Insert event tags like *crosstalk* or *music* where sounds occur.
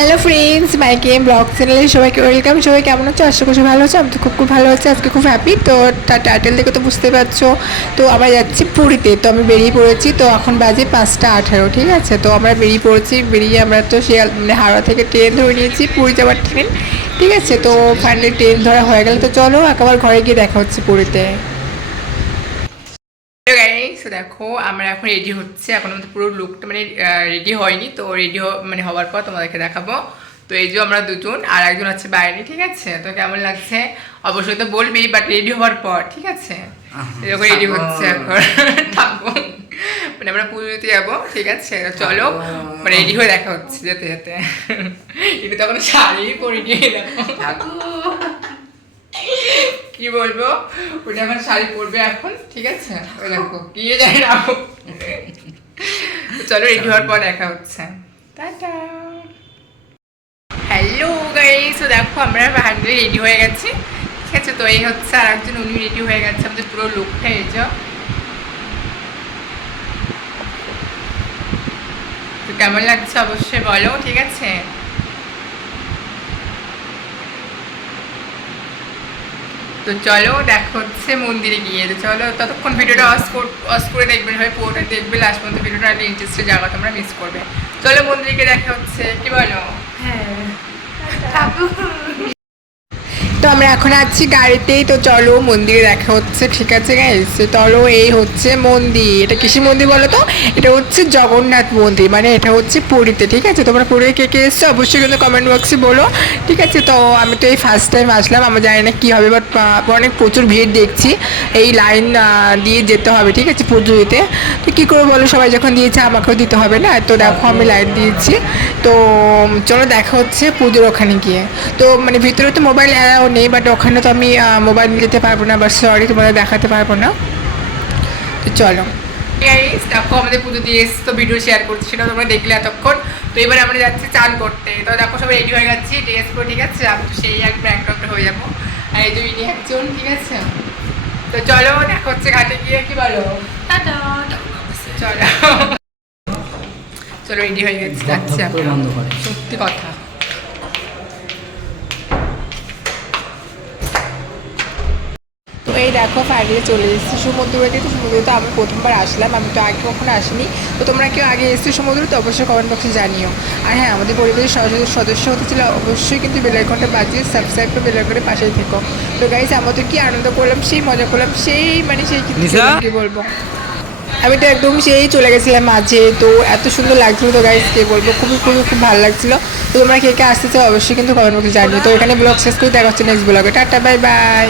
Hello friends my blog চ্যানেলে সবাইকে welcome সবাই কেমন আছো? আশা করছি ভালো আছো। আমি তো খুব খুব ভালো আছি। আজকে খুব হ্যাপি তো টাইটেল দেখে তো বুঝতে পারছ। তো আমরা যাচ্ছি পুরীতে। তো আমি বেরিয়ে পড়েছি। তো এখন বাজে পাঁচটা আঠারো, ঠিক আছে? তো আমরা বেরিয়ে পড়েছি। বেরিয়ে আমরা তো শিয়াল মানে হাওড়া থেকে ট্রেন ধরে নিয়েছি পুরী যাওয়ার ট্রেন ঠিক আছে? তো ফাইনালি ট্রেন ধরা হয়ে গেলে। তো চলো, একেবারে ঘরে গিয়ে দেখা হচ্ছে পুরীতে। গাইস দেখো আমরা এখন রেডি হচ্ছে। এখন আমাদের পুরো লুকটা মানে রেডি হয়নি। তো রেডি মানে হওয়ার পর তোমাদেরকে দেখাবো। তো এই যে আমরা দুজন আর একজন আছে বাইরে ঠিক আছে? তো কেমন লাগছে? অবশ্যই তো বলবি বাট রেডি হওয়ার পর ঠিক আছে? এরকম রেডি হচ্ছে এখন। *laughs* থাকব মানে আমরা পুজো দিতে যাব ঠিক আছে? চলো মানে রেডি হয়ে দেখা হচ্ছে যেতে যেতে। *laughs* এটা তখন শাড়ি পরিনি। দেখো কি বলব? ওটা এখন শাড়ি পরবে এখন ঠিক আছে? ওই *laughs* দেখো কি জানি না চলো রেডি হওয়ার পর দেখা হচ্ছে। টাটা। হ্যালো গাইস দেখো আমরা হান্ড্রেড রেডি হয়ে গেছি। ঠিক আছে তো এই হচ্ছে আর একজন উনি রেডি হয়ে গেছে। আমাদের পুরো লুকটা এই যে। তো কেমন লাগছে অবশ্যই বলো ঠিক আছে? তো চলো, দেখা হচ্ছে মন্দিরে গিয়ে। তো চলো, ততক্ষণ ভিডিওটা অস অস করে দেখবেন হয়, পুরোটা দেখবে লাস্ট পর্যন্ত ভিডিওটা আমি ইন্টারেস্টে জায়গা তোমরা মিস করবে। চলো মন্দিরে গিয়ে দেখা হচ্ছে, কি বলো? হ্যাঁ। আমরা এখন আছি গাড়িতেই, তো চলো মন্দিরে দেখা হচ্ছে, ঠিক আছে গাইস চলো এই হচ্ছে মন্দির। এটা কৃষি মন্দির বলো তো? এটা হচ্ছে জগন্নাথ মন্দির মানে এটা হচ্ছে পুরীতে, ঠিক আছে? তোমরা পুরীতে কে কে এসছো অবশ্যই কিন্তু কমেন্ট বক্সে বলো, ঠিক আছে? তো আমি তো এই ফার্স্ট টাইম আসলাম, আমার জানি না কী হবে বাট অনেক প্রচুর ভিড় দেখছি। এই লাইন দিয়ে যেতে হবে, ঠিক আছে? পুজো দিতে। তো কী করে বলো? সবাই যখন দিয়েছে আমাকেও দিতে হবে না? তো দেখো আমি লাইন দিয়েছি। তো চলো দেখা হচ্ছে পুজোর ওখানে গিয়ে। তো মানে ভিতরে তো মোবাইল নেই বাট ওখানে তো আমি মোবাইল নিয়ে যেতে পারব না বা সরি তোমাদের দেখাতে পারব না। তো চলো। গাইস দেখো আমাদের পুজো দিয়ে এসে তো ভিডিও শেয়ার করছি সেটা তোমরা দেখলে এতক্ষণ। তো এবার আমরা যাচ্ছি চান করতে। তো দেখো সবাই রেডি হয়ে যাচ্ছি ড্রেস করে ঠিক আছে? আমি তো সেই এক ব্যাংককটা হয়ে যাব। আর এই যে ইনি একজন ঠিক আছে? তো চলো দেখা হচ্ছে ঘাটে গিয়ে কি বলো? চলো। চলো রেডি হয়ে গেছি যাচ্ছি। সত্যি কথা তো এই দেখো ফাইনালি চলে এসেছি সমুদ্রে তো সমুদ্রে তো আমি প্রথমবার আসলাম আমি তো আগে কখনো আসিনি। তো তোমরা কেউ আগে এসেছ সমুদ্র তো অবশ্যই কমেন্ট বক্সে জানিও। আর হ্যাঁ আমাদের পরিবারের সদস্য সদস্য হতে ছিল অবশ্যই কিন্তু বেলাইকনটা বাজিয়ে সাবস্ক্রাইব করে বেলাইকনের পাশেই থেকো। তো গাইজ আমাদের কি আনন্দ করলাম সেই মজা করলাম সেই মানে সেই কি বলব? আমি তো একদম সেই চলে গেছিলাম মাঝে তো এত সুন্দর লাগছিল তো গাইজ কে বলব? খুবই খুবই খুব ভালো লাগছিল। তো তোমরা কে কে আসতে চাও অবশ্যই কিন্তু কমেন্ট বক্সে জানিও। তো এখানে ব্লগ শেষ করে দেখা হচ্ছে নেক্সট ব্লগে টাটা বাই বাই